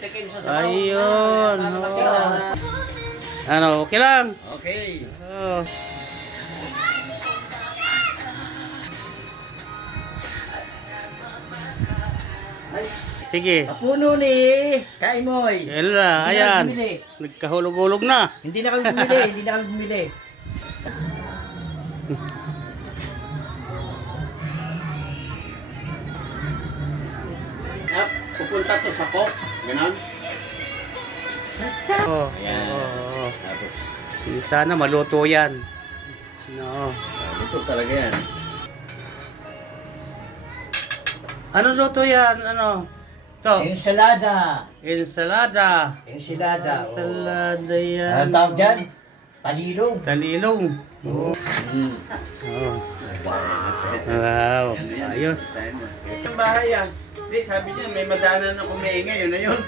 tikin sa sabaw. Ayun. Oh. Ano, okay lang. Okay. Oh. Sige. Kapuno ni Kaimoy. Ella, ayan. Nagkahulog-hulog na. Hindi na kami bumili, hindi na kami bumili. Pupunta to sa kok, gano'n? Oh. Ayan. Oh. Tapos, Sana maluto yan. No. ito talaga yan. Ano luto yan? Ano? To. Ensalada. Ensalada. Ensalada. Ensalada yan. Ano tawag dyan? Palilong. Talilong. Oh. Oh. Wow. Ayos. Ang bahay yan. Hindi, sabi niya, may madanan na kumaingay, yun na yun.